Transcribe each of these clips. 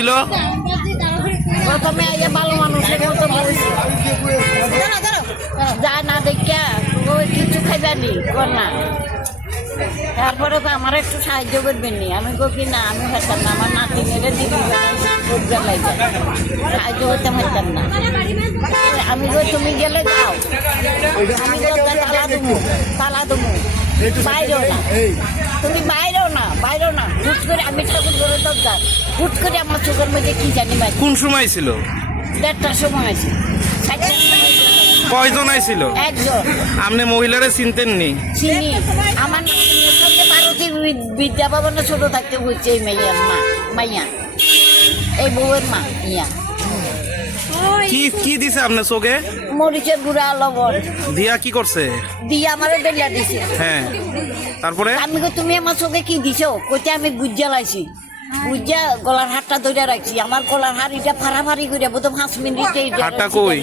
ছিল প্রথমে আইয়া ভালো মানুষের মতো বলছি যা না দেখিয়া ওই কিছু খাইবানি কর না। তারপরে তো আমার একটু সাহায্য করবেন নি। আমি কি না, আমি পারতাম না, আমার নাতি মেরে দিবি সাহায্য করতে পারতাম না। আমি তুমি গেলে যাও, আমি তালা দেবো, তালা দেবো, বাইরেও না, তুমি বাইরেও না হুট করে আমি ঠাকুর করে দরকার হুট করে আমার চোখের মধ্যে কি জানি ভাই। কোন সময় ছিল? 1:30টার সময় আছে। কয়জন আইছিল? একজন। আপনি মহিলারা চিনতেন নি? চিনি। আমার সঙ্গে ভারতী বিদ্যা ভবনে ছোট থাকতে বলছে এই মাইয়ার মা, মাইয়া এই বউয়ের মা ইয়া। কি কি দিছে আপনার চোখে? মরিচের গুঁড়া, লবণ দিয়া কি করছে? দিয়ে আমারে বেলিয়া দিছে। হ্যাঁ, তারপরে আমি তুমি আমার চোখে কি দিছো? কইতে আমি গুজ্জা লাইছি, গুজ্জা গলার হাতটা ধরে রাখছি। আমার গলার হাত এটা ফাড়াফাড়ি করে প্রথম 5 মিনিটে হাতটা কই?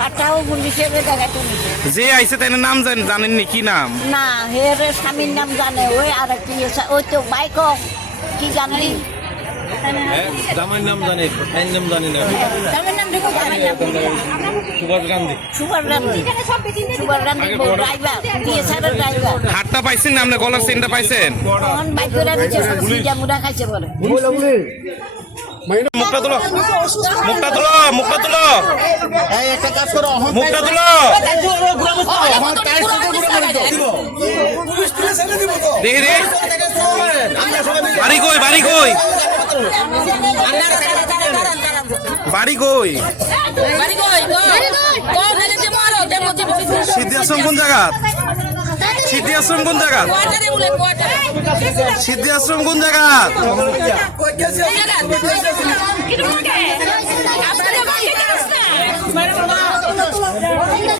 হাতটাও পুলিশের দেখাতে নিছে। যে আইছে তাই নাম জানেননি? কি নাম? না, হের স্বামীর নাম জানে। ওই আর কি ওই তো বাইক কি জানি জামাইয়ের নাম জানি, ভাইয়ের নাম জানি না। সুভাষ গান্ধী। সুভাষ গান্ধী ড্রাইভার, ডিএসআরের ড্রাইভার। হাতটা পাইছেন না? আপনি গলার চেনটা পাইছেন? তখন বাইক করে দিচ্ছে, সিজা মুড়া খাইছে বলে। মুখটা তুলো, মুখটা তুলো, মুখটা তুলো, মুখটা তুলো। দেখি রে, বাড়ি কই? বাড়ি কই? বাড়ি কই? সিদ্ধি আশ্রম কোন জায়গা? সিদ্ধি আশ্রম কোন জায়গা? সিদ্ধি আশ্রম কোন জায়গা?